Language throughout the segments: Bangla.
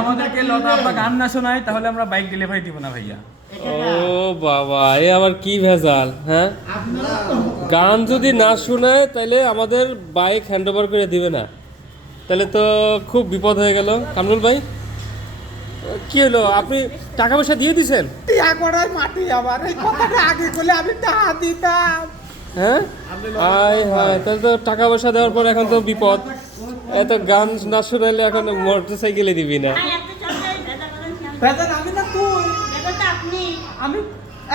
আমাদেরকে লতা আপা গান না শোনায় তাহলে আমরা বাইক ডেলিভারি দিব না ভাইয়া। ও বাবা এ আবার কি ভেজাল হ্যাঁ? গান যদি না শোনায় তাহলে আমাদের বাইক হ্যান্ড ওভার করে দিবে না। তাহলে তো খুব বিপদ হয়ে গেল। কামরুল ভাই কি হলো? আপনি টাকা পয়সা দিয়ে দিছেন? টিয়া করাই মাটি আবার এই কথাটা আগে করলে আমি টাকা দিতাম। হ্যাঁ? হায় হায় তাহলে তো টাকা পয়সা দেওয়ার পর এখন তো বিপদ। এত গান না শোনাইলে এখন মোটর সাইকেলে দিবি না আমি না তুই ভেজা তো আপনি। আমি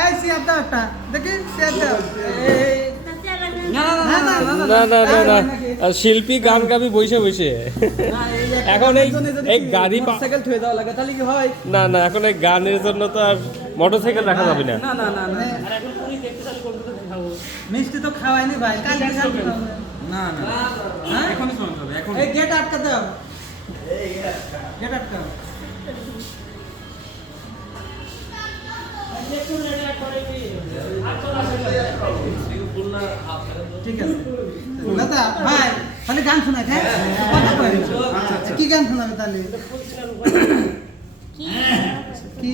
এই সিয়ার দাও একটা দেখি সিয়ার দাও এই নাচতে লাগলেন। না না না না না না না আর শিল্পী গান গাবি বসে বসে এখন এই এই গাড়ি পা- সাইকেল থুয়ে দেওয়া লাগে তাহলে কি হয় না না এখন এই গানের জন্য তো আর মোটর সাইকেল রাখা যাবে না। না না না না। মিষ্টি তো খাওয়াইনি ভাই খাব না না হ্যাঁ? এখনই শোনাতে হবে এখন এই গেট আটকা। দাও গেট আটকা ঠিক আছে। দাদা ভাই তাহলে গান শোনাই হ্যাঁ? কি গান শোনাবে তাহলে? কি?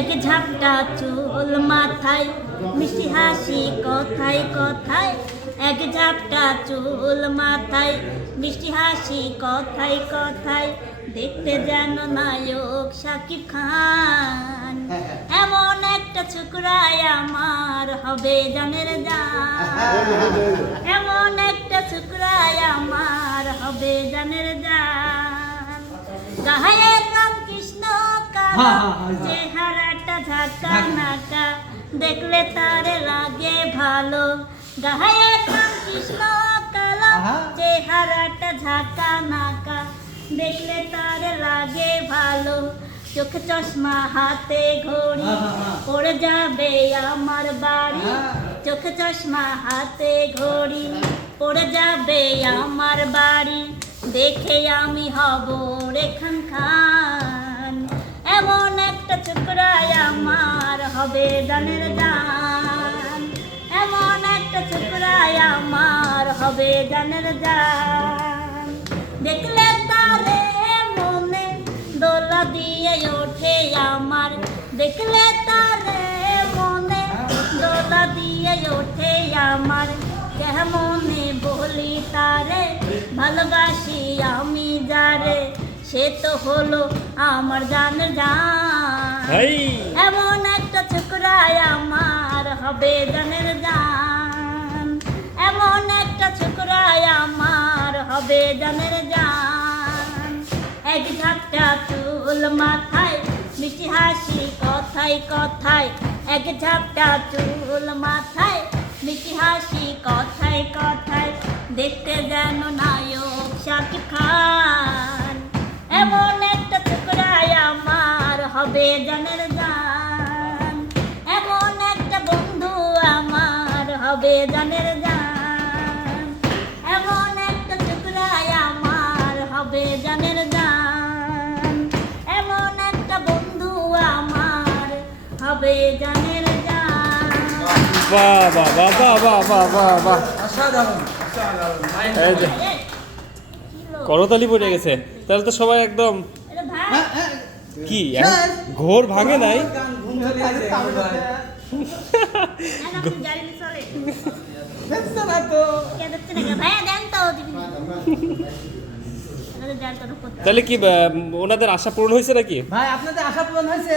এক ঝাপটা চুল মাথায়, মিষ্টি হাসি কথায় কথায়। এক ঝাপটা চুল মাথায়, মিষ্টি হাসি কথায় কথায়। দেখতে যেন নায়ক শাকিব খান। এমন একটা ছুকরায় আমার হবে জানের জান। এমন একটা ছুকরায় আমার হবে জানের জান। গায়ের নাম চেহারাটা ঝাঁকা নাকা দেখলে তারে লাগে ভালো গায়ের নাম কৃষ্ণ কালো চেহারাটা ঝাঁকা নাকা দেখলে তারে লাগে ভালো চোখে চশমা হাতে ঘড়ি হ্যাঁ, হ্যাঁ, হ্যাঁ। পড়ে যাবে আমার বাড়ি হ্যাঁ। চোখে চশমা হাতে ঘড়ি পড়ে যাবে আমার বাড়ি দেখে আমি হব রেখান খান হবে দানের দান। এমন একটা চুকরায় আমার হবে দানের দান। দেখলে তারে মনে দোলা দিয়ে ওঠে আমার। দেখলে তারে মনে দোলা দিয়ে ওঠে আমার। কেমনে বলি তারে, ভালোবাসি আমি যারে, সে তো হলো আমার জান জান। জানের জান। এমন একটা ছোকরায় আমার হবে জানের জান। এক ঝাপটা চুল মাথায়, মিষ্টি হাসি কথায় কথায়। এক ঝাপটা চুল মাথায়, মিষ্টি হাসি কথায় কথায়। দেখতে যেন নায়ক শাকিব খান। এমন একটা টুকরায় আমার হবে জানের হবে জানের জান বাহ বাহ বাহ বাহ বাহ বাহ বাহ। বাহ এই যে, এ, কি লোক? করতালি পড়ে গেছে। তাহলে তো সবাই একদম হ্যাঁ, হ্যাঁ। কি ঘোর ভাঙে নাই? তাহলে কি ওনাদের আশা পূরণ হয়েছে নাকি? ভাই আপনাদের আশা পূরণ হয়েছে?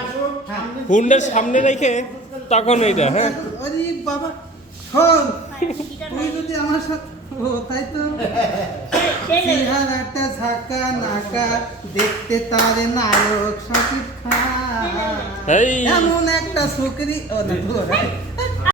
হুন্ডার সামনে রেখে তখন ওইটা হ্যাঁ। আরে বাবা শোন তুই যদি আমার সাথে ও তাই তো। চেহারাটা ঝাঁকা নাকা দেখতে তার নায়ক শাকিব খান। এই এমন একটা সুকরি ও না।